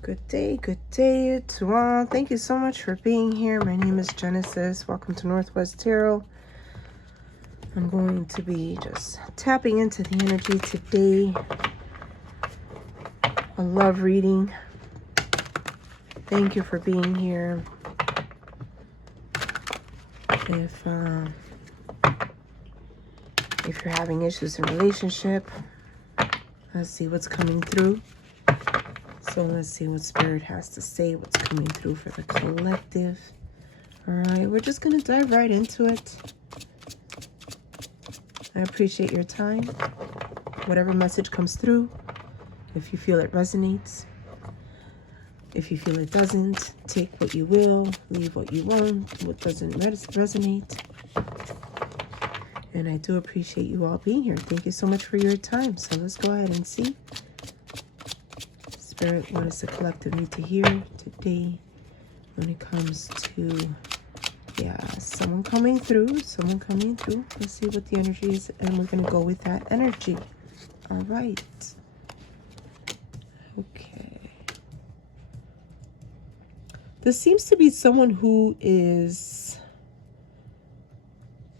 Good day to all. Thank you so much for being here. My name is Genesis. Welcome to Northwest Tarot. I'm going to be just tapping into the energy today. A love reading. Thank you for being here. If you're having issues in relationship, let's see what's coming through. So let's see what Spirit has to say, what's coming through for the collective. All right, we're just going to dive right into it. I appreciate your time. Whatever message comes through, if you feel it resonates, if you feel it doesn't, take what you will, leave what you won't, what doesn't resonate. And I do appreciate you all being here. Thank you so much for your time. So let's go ahead and see. Spirit, what does the collective need to hear today when it comes to, someone coming through. Let's see what the energy is, and we're going to go with that energy. All right. Okay. This seems to be someone who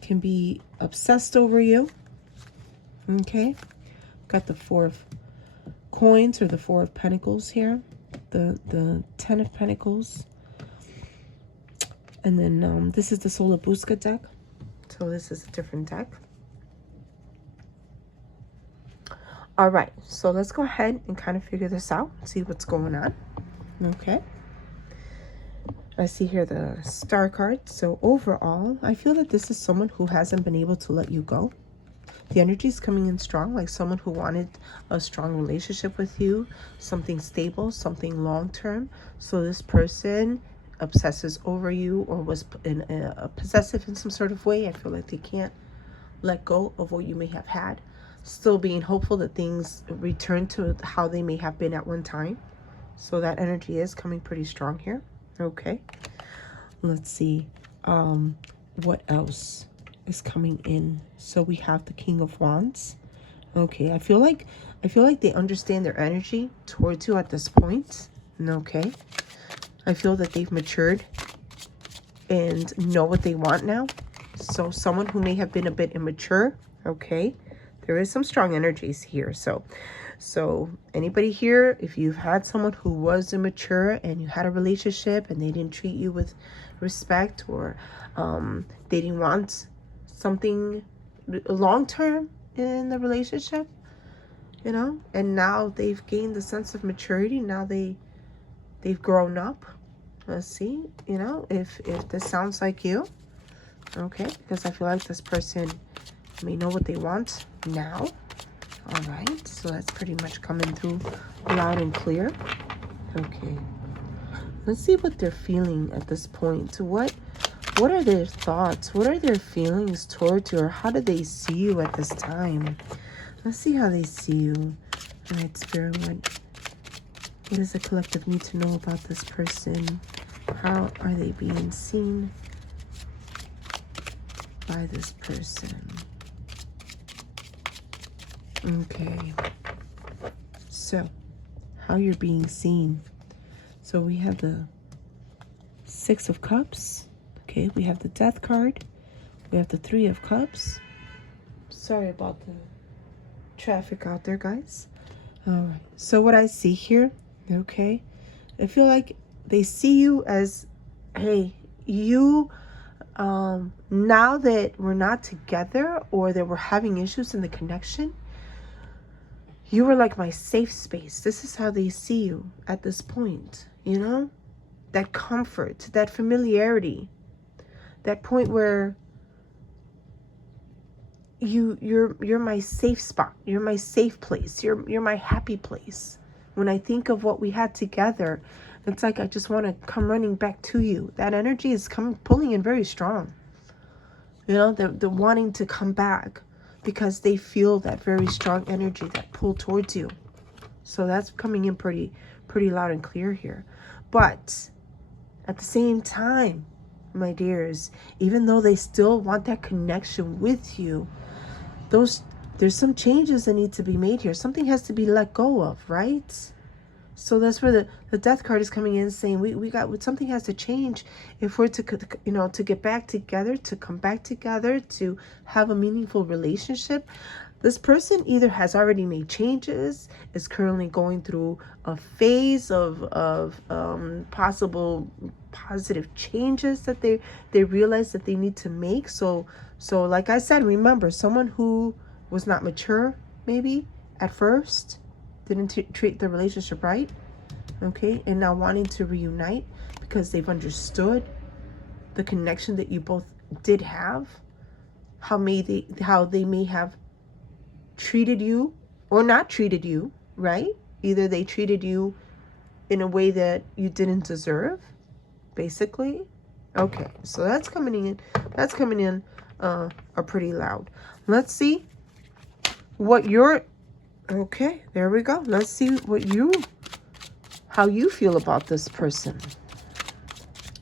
can be obsessed over you. Okay. Got the Four of Coins or the Four of Pentacles here. The Ten of Pentacles. And then this is the Solabusca deck. So this is a different deck. All right. So let's go ahead and kind of figure this out. See what's going on. Okay. I see here the Star card. So overall, I feel that this is someone who hasn't been able to let you go. The energy is coming in strong, like someone who wanted a strong relationship with you, something stable, something long-term. So this person obsesses over you or was possessive in some sort of way. I feel like they can't let go of what you may have had. Still being hopeful that things return to how they may have been at one time. So that energy is coming pretty strong here. Okay. Let's see. What else is coming in? So we have the King of Wands. Okay, I feel like they understand their energy towards you at this point. Okay. I feel that they've matured and know what they want now. So someone who may have been a bit immature, okay, there is some strong energies here. So anybody here, if you've had someone who was immature and you had a relationship and they didn't treat you with respect, or they didn't want something long-term in the relationship, and now they've gained the sense of maturity. Now they've grown up. Let's see, if this sounds like you, okay, because I feel like this person may know what they want now. All right, so that's pretty much coming through loud and clear. Okay, let's see what they're feeling at this point. What are their thoughts? What are their feelings towards you, or how do they see you at this time? Let's see how they see you. All right, Spirit, what does the collective need to know about this person? How are they being seen by this person? Okay, so how you're being seen. So we have the Six of Cups. Okay, we have the Death card. We have the Three of Cups. Sorry about the traffic out there, guys. All right, so what I see here, okay, I feel like they see you as, hey, you, now that we're not together or that we're having issues in the connection, you were like my safe space. This is how they see you at this point, that comfort, that familiarity, that point where you're my safe spot. You're my safe place. You're my happy place. When I think of what we had together, it's like I just want to come running back to you. That energy is pulling in very strong. The wanting to come back because they feel that very strong energy, that pull towards you. So that's coming in pretty loud and clear here. But at the same time, my dears, even though they still want that connection with you, there's some changes that need to be made here. Something has to be let go of, right? So that's where the death card is coming in, saying we got something has to change if we're to, you know, to get back together, to come back together, to have a meaningful relationship. This person either has already made changes, is currently going through a phase of possible positive changes that they realize that they need to make. So like I said, remember, someone who was not mature maybe at first, didn't treat the relationship right, okay, and now wanting to reunite because they've understood the connection that you both did have, how they may have treated you or not treated you right. Either they treated you in a way that you didn't deserve, basically. Okay, so that's coming in pretty loud. Let's see what your okay, there we go. Let's see how you feel about this person.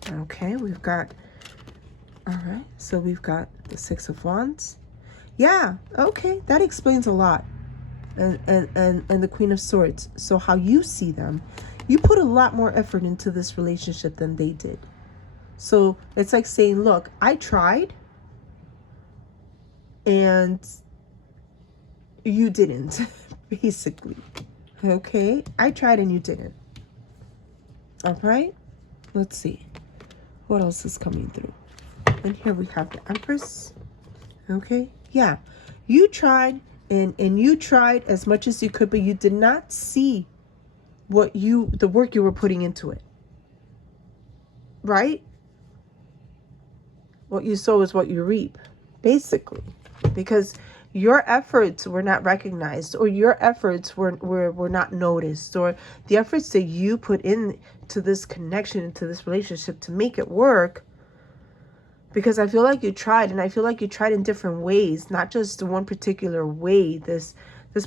Okay, we've got, all right, so we've got the Six of Wands. Yeah, okay, that explains a lot. And the Queen of Swords. So how you see them, you put a lot more effort into this relationship than they did. So it's like saying, look, I tried and you didn't. Basically, okay, I tried and you didn't. All right, let's see what else is coming through. And here we have the Empress. Okay, yeah, you tried and you tried as much as you could, but you did not see the work you were putting into it, right? What you sow is what you reap, basically, because your efforts were not recognized, or your efforts were not noticed, or the efforts that you put into this connection, into this relationship to make it work. Because I feel like you tried, and I feel like you tried in different ways, not just one particular way. This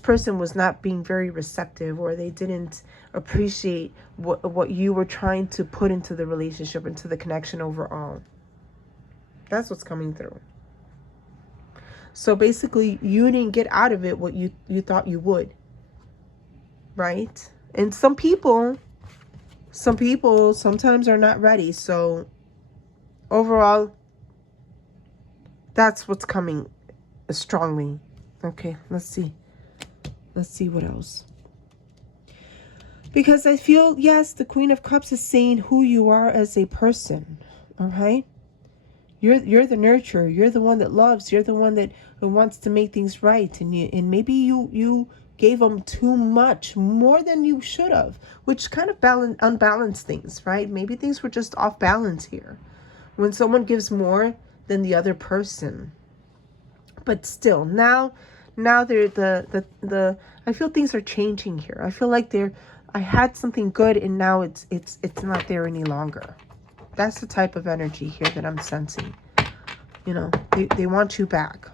person was not being very receptive, or they didn't appreciate what you were trying to put into the relationship, into the connection overall. That's what's coming through. So basically, you didn't get out of it what you thought you would, right? And some people sometimes are not ready. So overall, that's what's coming strongly. Okay, let's see what else. Because I feel, yes, the Queen of Cups is saying who you are as a person, all right? You're the nurturer. You're the one that loves. You're the one that wants to make things right. And maybe you gave them too much, more than you should have, which kind of unbalanced things, right? Maybe things were just off balance here. When someone gives more than the other person, but still, now they're the I feel things are changing here. I feel like I had something good, and now it's not there any longer. That's the type of energy here that I'm sensing. You know, they want you back.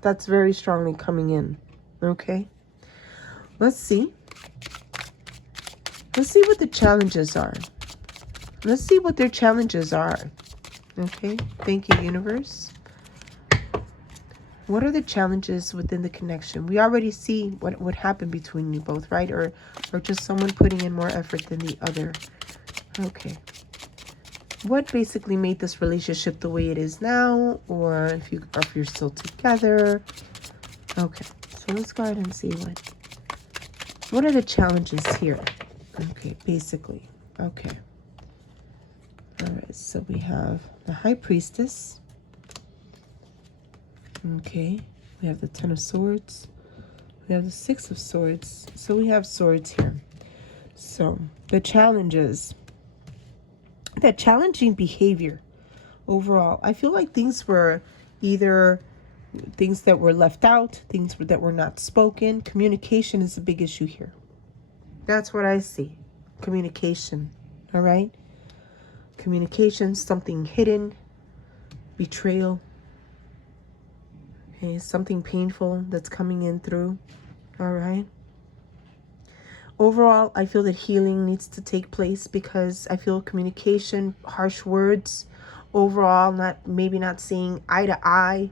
That's very strongly coming in. Okay. Let's see what the challenges are. Let's see what their challenges are. Okay. Thank you, universe. What are the challenges within the connection? We already see what happened between you both, right? Or just someone putting in more effort than the other. Okay. What basically made this relationship the way it is now, or if you're still together. Okay, so let's go ahead and see what are the challenges here. Okay, basically. Okay. All right, so we have the High Priestess. Okay, we have the Ten of Swords. We have the Six of Swords. So we have swords here. So the challenges. That challenging behavior overall. I feel like things were either things that were left out, things that were not spoken. Communication is a big issue here. That's what I see. Communication. All right. Communication, something hidden, betrayal. Okay, something painful that's coming in through. All right. Overall, I feel that healing needs to take place, because I feel communication, harsh words, overall, maybe not seeing eye to eye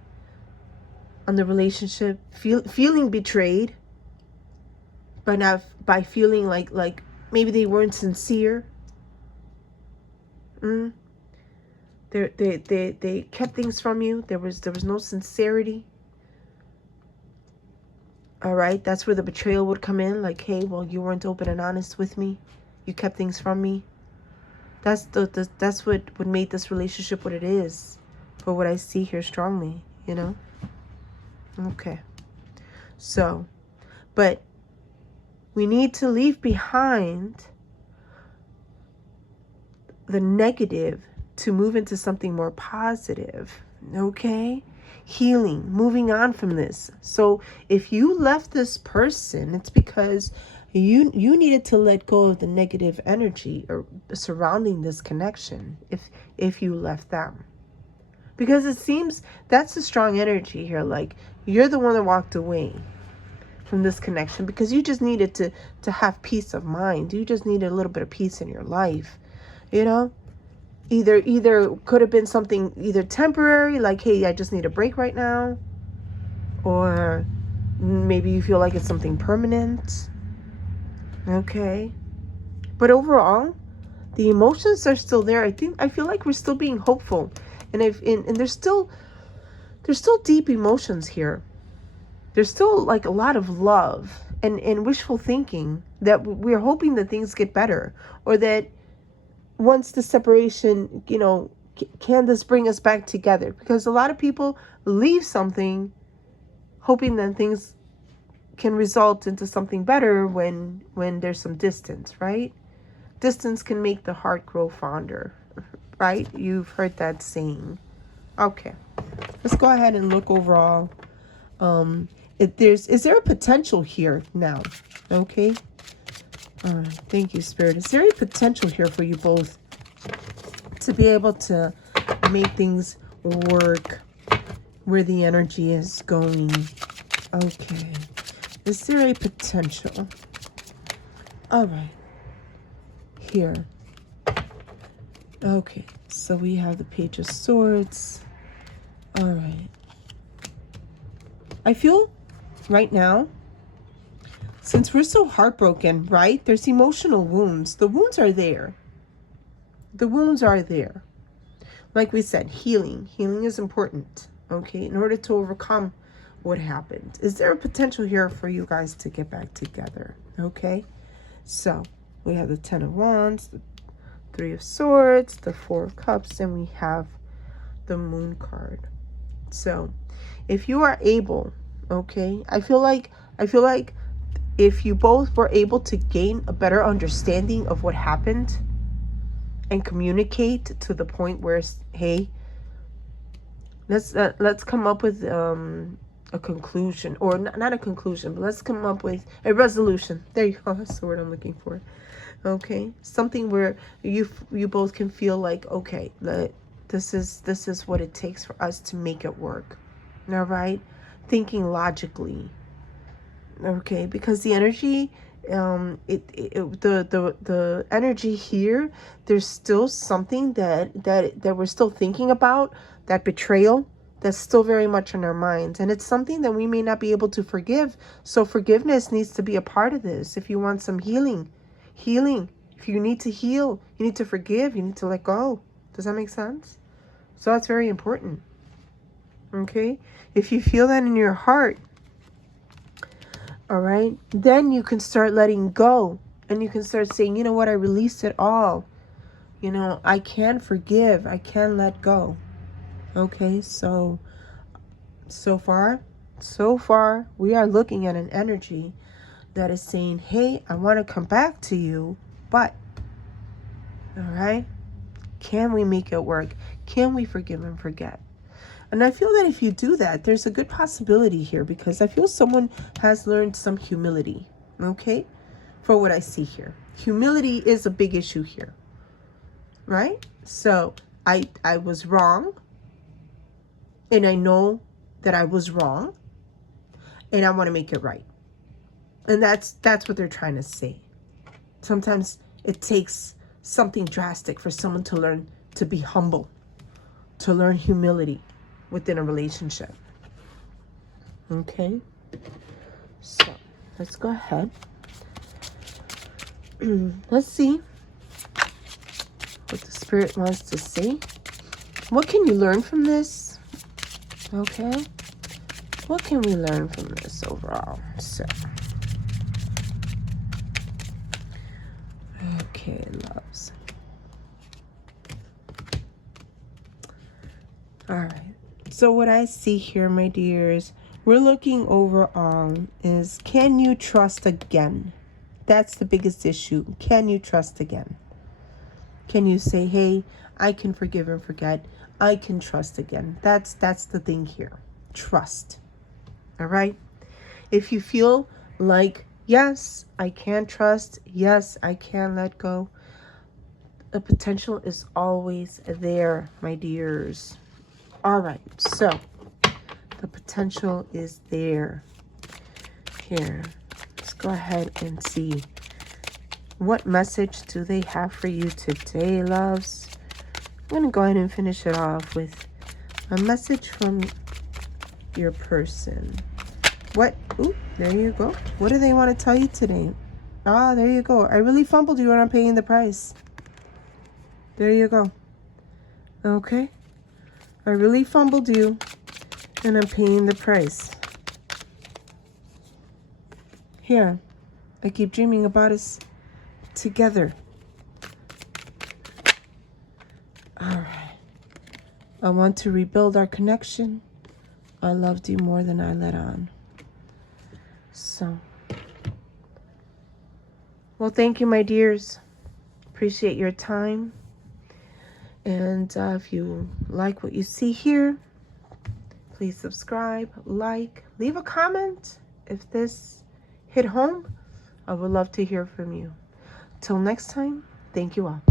on the relationship, feeling betrayed, but not by feeling like Maybe they weren't sincere. They kept things from you. There was no sincerity. All right, that's where the betrayal would come in. Like, hey, well, you weren't open and honest with me. You kept things from me. That's what made this relationship what it is, for what I see here strongly, you know. Okay. So, but we need to leave behind the negative to move into something more positive. Okay? Healing, moving on from this. So if you left this person, it's because you needed to let go of the negative energy or surrounding this connection if you left them. Because it seems that's a strong energy here. Like, you're the one that walked away from this connection because you just needed to have peace of mind. You just needed a little bit of peace in your life, you know. Either could have been something either temporary, like, hey, I just need a break right now, or maybe you feel like it's something permanent. Okay, but overall, the emotions are still there. I feel like we're still being hopeful, and there's still deep emotions here. There's still like a lot of love and wishful thinking that we're hoping that things get better, or that once the separation, you know, can this bring us back together? Because a lot of people leave something hoping that things can result into something better when there's some distance, right? Distance can make the heart grow fonder, right? You've heard that saying. Okay, let's go ahead and look overall. Is there a potential here now? Okay. All right. Thank you, Spirit. Is there any potential here for you both to be able to make things work where the energy is going? Okay. Is there a potential? All right. Here. Okay. So we have the Page of Swords. All right. I feel right now, since we're so heartbroken, right? There's emotional wounds. The wounds are there. The wounds are there. Like we said, healing. Healing is important, okay? In order to overcome what happened. Is there a potential here for you guys to get back together? Okay? So, we have the Ten of Wands, the Three of Swords, the Four of Cups, and we have the Moon card. So, if you are able, okay? I feel like if you both were able to gain a better understanding of what happened and communicate to the point where, hey, let's come up with a conclusion, or not a conclusion, but let's come up with a resolution. There you go. That's the word I'm looking for. Okay, something where you both can feel like, okay, this is what it takes for us to make it work. All right, thinking logically. Okay, because the energy, the energy here, there's still something that we're still thinking about, that betrayal that's still very much in our minds, and it's something that we may not be able to forgive. So forgiveness needs to be a part of this. If you want some healing, if you need to heal, you need to forgive, you need to let go. Does that make sense? So that's very important. Okay, if you feel that in your heart, all right, then you can start letting go, and you can start saying, you know what, I released it all. You know, I can forgive, I can let go. Okay, so far, we are looking at an energy that is saying, hey, I want to come back to you, but, all right, can we make it work? Can we forgive and forget? And I feel that if you do that, there's a good possibility here, because I feel someone has learned some humility, okay, for what I see here. Humility is a big issue here, right? So I was wrong, and I know that I was wrong, and I want to make it right. And that's what they're trying to say. Sometimes it takes something drastic for someone to learn to be humble, to learn humility within a relationship. Okay, so let's go ahead Let's see what the Spirit wants to say. What can you learn from this? Okay. What can we learn from this overall? So, okay, loves. All right. So what I see here, my dears, we're looking overall is, can you trust again? That's the biggest issue. Can you trust again? Can you say, hey, I can forgive and forget. I can trust again. That's the thing here. Trust. All right. If you feel like, yes, I can trust. Yes, I can let go. The potential is always there, my dears. All right. So the potential is there. Here, let's go ahead and see. What message do they have for you today, loves? I'm going to go ahead and finish it off with a message from your person. What? Ooh, there you go. What do they want to tell you today? Ah, there you go. I really fumbled you and I'm paying the price. There you go. Okay. I really fumbled you and I'm paying the price. Here. I keep dreaming about us together. All right. I want to rebuild our connection. I loved you more than I let on. So, well, thank you, my dears. Appreciate your time. And if you like what you see here, please subscribe, like, leave a comment. If this hit home, I would love to hear from you. Till next time, thank you all.